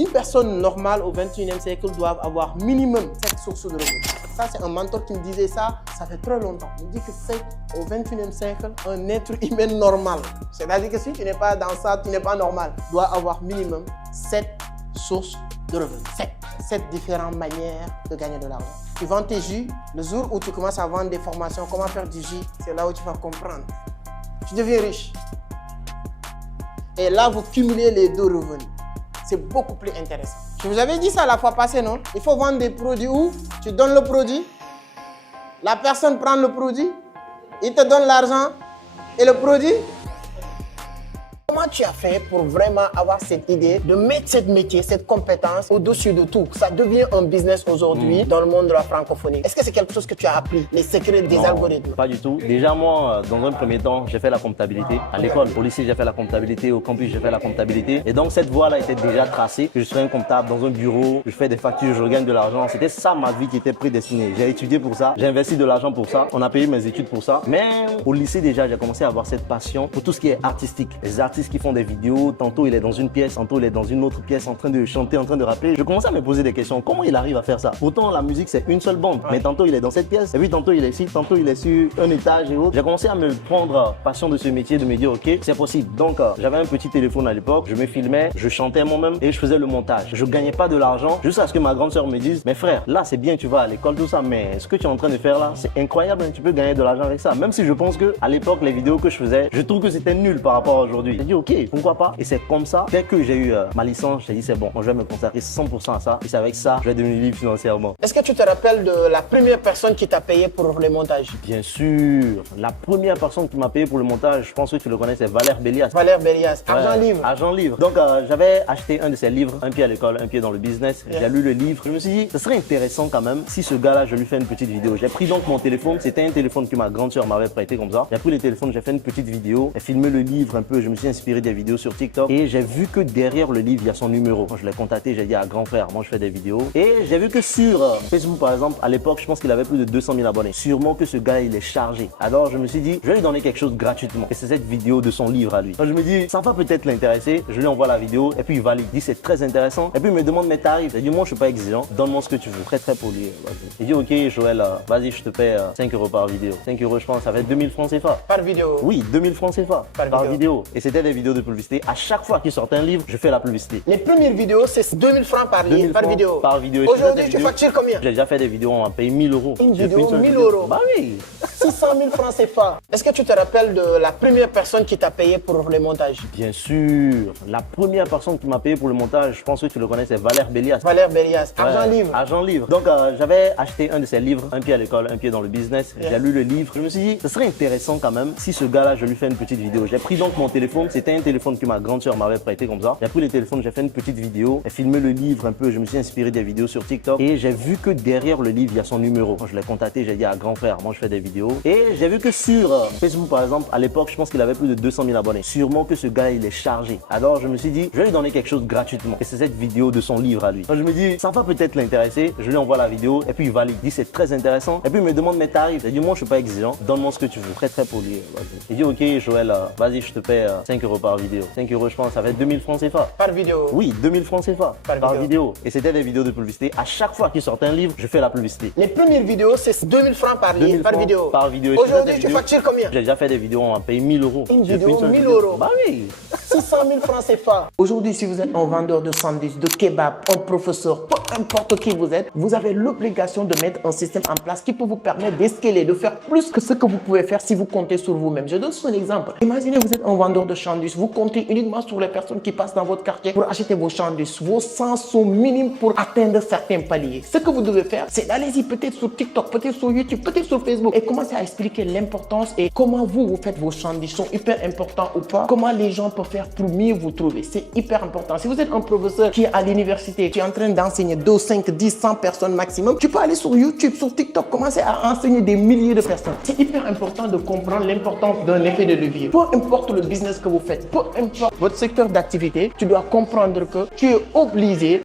Une personne normale au 21e siècle doit avoir minimum 7 sources de revenus. Ça, c'est un mentor qui me disait ça fait très longtemps. Il me dit que c'est au 21e siècle un être humain normal. C'est-à-dire que si tu n'es pas dans ça, tu n'es pas normal. Tu dois avoir minimum 7 sources de revenus. 7 différentes manières de gagner de l'argent. Tu vends tes jus. Le jour où tu commences à vendre des formations, comment faire du jus, c'est là où tu vas comprendre. Tu deviens riche. Et là, vous cumulez les deux revenus. C'est beaucoup plus intéressant. Je vous avais dit ça la fois passée, non? Il faut vendre des produits où tu donnes le produit, la personne prend le produit, il te donne l'argent et le produit. Comment tu as fait pour vraiment avoir cette idée de mettre ce métier, cette compétence au-dessus de tout? Ça devient un business aujourd'hui dans le monde de la francophonie. Est-ce que c'est quelque chose que tu as appris, les secrets des algorithmes? Pas du tout. Déjà, moi, dans un premier temps, j'ai fait la comptabilité. À l'école, au lycée, j'ai fait la comptabilité. Au campus, j'ai fait la comptabilité. Et donc, cette voie-là était déjà tracée. Que je serais un comptable dans un bureau, je fais des factures, je gagne de l'argent. C'était ça ma vie qui était prédestinée. J'ai étudié pour ça, j'ai investi de l'argent pour ça. On a payé mes études pour ça. Mais au lycée, déjà, j'ai commencé à avoir cette passion pour tout ce qui est artistique. Les artistes qui font des vidéos, tantôt il est dans une pièce, tantôt il est dans une autre pièce en train de chanter, en train de rapper. Je commençais à me poser des questions. Comment il arrive à faire ça? Pourtant, la musique, c'est une seule bande. Mais tantôt il est dans cette pièce, et puis tantôt il est ici, tantôt il est sur un étage et autres. J'ai commencé à me prendre passion de ce métier, de me dire, ok, c'est possible. Donc, j'avais un petit téléphone à l'époque, je me filmais, je chantais moi-même et je faisais le montage. Je gagnais pas de l'argent jusqu'à ce que ma grande sœur me dise, mais frère, là c'est bien, tu vas à l'école, tout ça, mais ce que tu es en train de faire là, c'est incroyable, hein, tu peux gagner de l'argent avec ça. Même si je pense que à l'époque, les vidéos que je faisais, je trouve que c'était nul par rapport à aujourd'hui. J'ai dit, ok, pourquoi pas? Et c'est comme ça, dès que j'ai eu ma licence, j'ai dit, c'est bon, je vais me consacrer 100% à ça. Et c'est avec ça, je vais devenir libre financièrement. Est-ce que tu te rappelles de la première personne qui t'a payé pour le montage? Bien sûr. La première personne qui m'a payé pour le montage, je pense que tu le connais, c'est Valère Bélias. Valère Bélias, Argent Ouais, Livre. Argent Livre. Donc, j'avais acheté un de ses livres, un pied à l'école, un pied dans le business. J'ai lu le livre. Je me suis dit, ce serait intéressant quand même si ce gars-là, je lui fais une petite vidéo. J'ai pris donc mon téléphone. C'était un téléphone que ma grande sœur m'avait prêté comme ça. J'ai pris le téléphone, j'ai fait une petite vidéo. J'ai filmé le livre un peu. Je me suis inspiré des vidéos sur TikTok. Et j'ai vu que derrière le livre, il y a son numéro. Quand je l'ai contacté, j'ai dit à grand frère, moi je fais des vidéos. Et j'ai vu que sur Facebook, par exemple, à l'époque, je pense qu'il avait plus de 200 000 abonnés. Sûrement que ce gars, il est chargé. Alors, je me suis dit, je vais lui donner quelque chose gratuitement. Et c'est cette vidéo de son livre à lui. Donc, je me dis, ça va peut-être l'intéresser. Je lui envoie la vidéo et puis il valide. Il dit, c'est très intéressant. Et puis, il me demande mes tarifs. J'ai dit, moi, je suis pas exigeant. Donne-moi ce que tu veux. Très, très poli. Il dit, ok, Joël, vas-y, je te paie 5 € par vidéo. 5 €, je pense, ça fait 2000 francs CFA. Par vidéo? Oui, 2000 francs CFA. Par vidéo. Et c'était des vidéos de publicité. À chaque fois qu'il sortait un livre, je fais la publicité. Les premières vidéos, c'est 2000 francs par vidéo. Par vidéo. Aujourd'hui, tu factures combien? J'ai déjà fait des vidéos, on m'a payé 1000 €. Une vidéo, 1000 €. Bah oui. 600 000 francs CFA. Est-ce que tu te rappelles de la première personne qui t'a payé pour le montage? Bien sûr. La première personne qui m'a payé pour le montage, je pense que tu le connais, c'est Valère Bélias. Valère Bélias, Argent Ouais, Livre. Argent Livre. Donc, j'avais acheté un de ses livres, un pied à l'école, un pied dans le business. J'ai lu le livre. Je me suis dit, ce serait intéressant quand même si ce gars-là, je lui fais une petite vidéo. J'ai pris donc mon téléphone. C'était un téléphone que ma grande sœur m'avait prêté comme ça. J'ai pris le téléphone, j'ai fait une petite vidéo. J'ai filmé le livre un peu. Je me suis inspiré des vidéos sur TikTok. Et j'ai vu que derrière le livre, il y a son numéro. Quand je l'ai contacté, j'ai dit à grand frère, moi je fais des vidéos. Et j'ai vu que sur Facebook, par exemple, à l'époque, je pense qu'il avait plus de 200 000 abonnés. Sûrement que ce gars, il est chargé. Alors, je me suis dit, je vais lui donner quelque chose gratuitement. Et c'est cette vidéo de son livre à lui. Donc, je me dis, ça va peut-être l'intéresser. Je lui envoie la vidéo et puis il valide. Il dit, c'est très intéressant. Et puis, il me demande mes tarifs. J'ai dit, moi, je suis pas exigeant. Donne-moi ce que tu veux. Très, très poli. Il dit, ok, Joël, vas-y, je te paie 5 € par vidéo. 5 €, je pense, ça fait 2000 francs CFA. Par vidéo? Oui, 2000 francs CFA. Par vidéo. Et c'était des vidéos de publicité. À chaque fois qu'il sortait un livre, je fais la publicité. Les premières vidéos, c'est 2000 francs par vidéo. Par vidéo. Aujourd'hui, tu factures combien? J'ai déjà fait des vidéos, on m'a payé 1000 €. Une vidéo, 1000 €. Bah oui. 600 000 francs CFA. Aujourd'hui, si vous êtes un vendeur de sandwich, de kebab, un professeur, peu importe qui vous êtes, vous avez l'obligation de mettre un système en place qui peut vous permettre d'escaler, de faire plus que ce que vous pouvez faire si vous comptez sur vous-même. Je donne un exemple. Imaginez, vous êtes un vendeur de sandwich, vous comptez uniquement sur les personnes qui passent dans votre quartier pour acheter vos sandwichs. Vos sens sont minimes pour atteindre certains paliers. Ce que vous devez faire, c'est d'aller-y peut-être sur TikTok, peut-être sur YouTube, peut-être sur Facebook et commencer à expliquer l'importance et comment vous faites vos sandwichs, sont hyper importants ou pas, comment les gens peuvent faire pour mieux vous trouver. C'est hyper important. Si vous êtes un professeur qui est à l'université, qui est en train d'enseigner 2, 5, 10, 100 personnes maximum, tu peux aller sur YouTube, sur TikTok, commencer à enseigner des milliers de personnes. C'est hyper important de comprendre l'importance d'un effet de levier. Peu importe le business que vous faites, peu importe votre secteur d'activité, tu dois comprendre que tu es obligé